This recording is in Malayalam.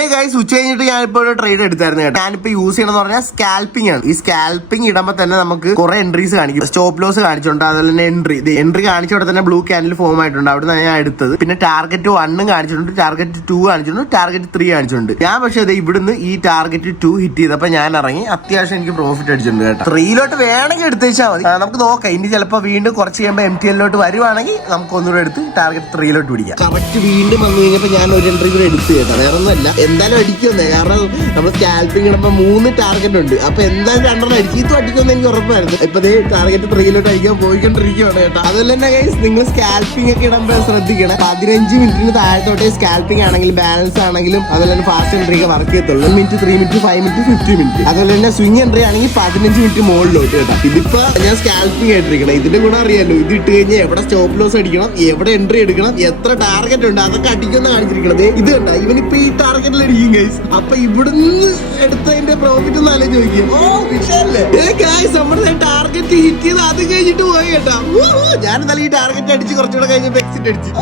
ഹേ ഗൈസ് ഉച്ച കഴിഞ്ഞിട്ട് ഞാനിപ്പോ ഒരു ട്രേഡ് എടുത്തായിരുന്നു കേട്ടോ. ഞാനിപ്പോ യൂസ് ചെയ്യണമെന്ന് പറഞ്ഞാൽ സ്കാൽപ്പിംഗ് ആണ്. ഈ സ്കാൽപ്പിംഗ് ഇടുമ്പോൾ തന്നെ നമുക്ക് കുറെ എൻട്രീസ് കാണിക്കും. സ്റ്റോപ്പ് ലോസ് കാണിച്ചിട്ടുണ്ട്. അതുപോലെ തന്നെ എൻട്രി എൻട്രി കാണിച്ചോടെ തന്നെ ബ്ലൂ ക്യാൻഡിൽ ഫോം ആയിട്ടുണ്ട്. അവിടെ ഞാൻ എടുത്തത്. പിന്നെ ടാർഗറ്റ് വണ്ണും കാണിച്ചിട്ടുണ്ട്. ടാർഗറ്റ് ടു കാണിച്ചിട്ടുണ്ട്. ടാർഗറ്റ് ത്രീ കാണിച്ചിട്ടുണ്ട്. ഞാൻ പക്ഷേ ഇത് ഇവിടുന്ന് ഈ ടാർഗറ്റ് ടു ഹിറ്റ് ചെയ്തപ്പോ ഞാൻ ഇറങ്ങി. അത്യാവശ്യം എനിക്ക് പ്രോഫിറ്റ് അടിച്ചിട്ടുണ്ട് കേട്ടോ. ത്രീയിലോട്ട് വേണമെങ്കിൽ എടുത്ത് വെച്ചാൽ മതി. നമുക്ക് നോക്കാം. ഇനി ചിലപ്പോൾ വീണ്ടും കുറച്ച് കഴിയുമ്പോൾ എം ടി എല്ലിലോട്ട് വരുവാണെങ്കിൽ നമുക്ക് ഒന്നുകൂടെ എടുത്ത് ടാർഗറ്റ് ത്രീയിലോട്ട് പിടിക്കാം. കറക്റ്റ് വീണ്ടും വന്നു കഴിഞ്ഞപ്പോൾ ഞാൻ ഒരു എൻട്രി കൂടെ എടുത്ത് കേട്ടോ. വേറെ ഒന്നുമല്ല എന്തായാലും അടിക്കുമെന്നേ. കാരണം നമ്മൾ സ്കാൽപ്പിംഗ് ഇടുമ്പോൾ മൂന്ന് ടാർഗറ്റ് ഉണ്ട്. അപ്പൊ എന്തായാലും രണ്ടെണ്ണം അടിക്കും ഇത് അടിക്കുമെന്ന് എനിക്ക് ഉറപ്പായിരുന്നു. ഇപ്പൊ ദേ ടാർഗറ്റ് ത്രീയിലോട്ട് അടിക്കാൻ പോയിക്കൊണ്ടിരിക്കുകയാണ് കേട്ടോ. അതുപോലെ തന്നെ ഗൈസ് നിങ്ങൾ സ്കാൽപ്പിംഗ് ഒക്കെ ഇടുമ്പോൾ ശ്രദ്ധിക്കണം. പതിനഞ്ച് മിനിറ്റിന് താഴത്തോട്ടേ സ്കാൽപ്പിംഗ് ആണെങ്കിലും ബാലൻസ് ആണെങ്കിലും അതുപോലെ തന്നെ ഫാസ്റ്റ് എൻട്രി ഒക്കെ വർക്ക് ചെയ്യത്തുള്ളൂ. Minute three minute five minute fifty minute അതുപോലെ തന്നെ സ്വിംഗ് എൻട്രി ആണെങ്കിൽ പതിനഞ്ച് മിനിറ്റ് മുകളിലോട്ട് കേട്ടോ. ഇതിപ്പോ ഞാൻ സ്കാൽപ്പിംഗ് ആയിട്ടിരിക്കണം. ഇതിന്റെ കൂടെ അറിയാലോ. ഇത് ഇട്ട് കഴിഞ്ഞാൽ എവിടെ സ്റ്റോപ്പ് ലോസ് അടിക്കണം? എവിടെ എൻട്രി എടുക്കണം? എത്ര ടാർഗറ്റ് ഉണ്ട്? അതൊക്കെ അടിക്കുമെന്ന് കാണിച്ചിരിക്കണത്. ഇത് കണ്ട? ഇവനിപ്പോ ഈ ടാർഗറ്റിൽ അടിക്കും ഗൈസ് അപ്പൊ ഇവിടുന്ന് എടുത്തതിന്റെ പ്രോഫിറ്റ് ഒന്ന് ആലോചിച്ച് നോക്കിയേ ഓ വിഷയല്ലേ ഗൈസ് നമ്മുടെ ടാർഗറ്റ് ഹിറ്റ് ചെയ്ത് അത് കഴിഞ്ഞിട്ട് പോയി കേട്ടോ. ഞാൻ എന്നാലും ഈ ടാർഗറ്റ് അടിച്ച് കുറച്ചുകൂടെ കഴിഞ്ഞപ്പോ എക്സിറ്റ് അടിച്ചു.